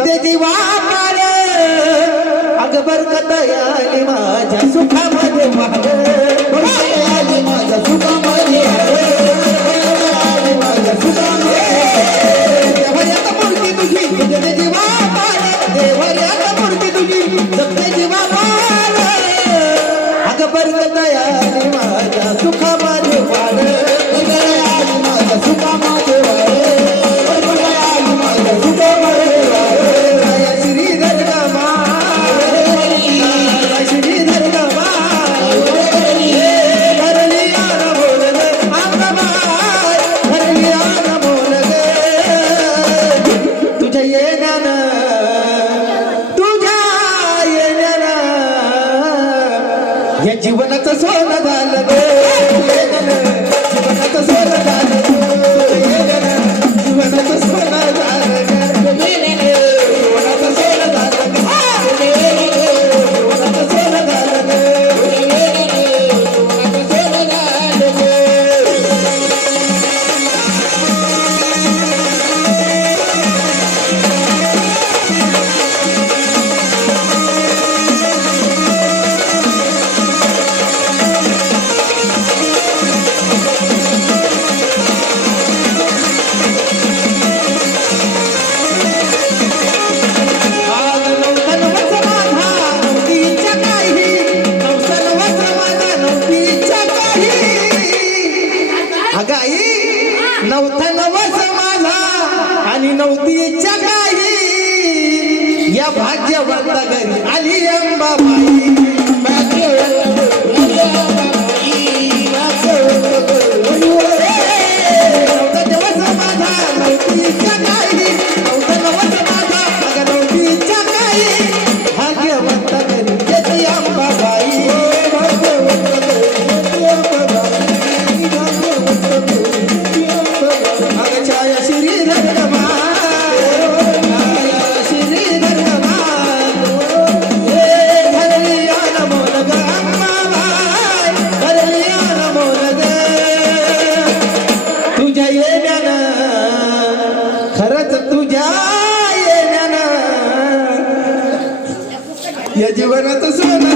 जगते जीवा पार अग बरकत आली माझ्या सुखामध्ये वाढ आली माझ्या सुखामध्ये आली माझ्या सुखामध्ये देवऱ्यात मूर्ती तुझी जगते जीवा पार देवऱ्यात मूर्ती तुझी जगते जीवा पार अग बरकत आली माझ्या सुखामध्ये वाढ आली माझ्या सुखामध्ये या जीवनाचं सोनं झालं ग जीवनाचं सोनं झालं जीवनाचं सोनं झालं जीवनाचं सोनं झालं जीवनाचं सोनं झालं नवथा नवस माझा आणि नव्हती इच्छा काही या भाग्यवंता घरी आली अंबाबाई नवथा दिवस माझा नव्हती इच्छा काही नवथा नवस माझा अगं नव्हती इच्छा काही भाग्यवंता घरी येते अंबाबाई खरंच तुझ्या येण्यानं या जीवनात सोनं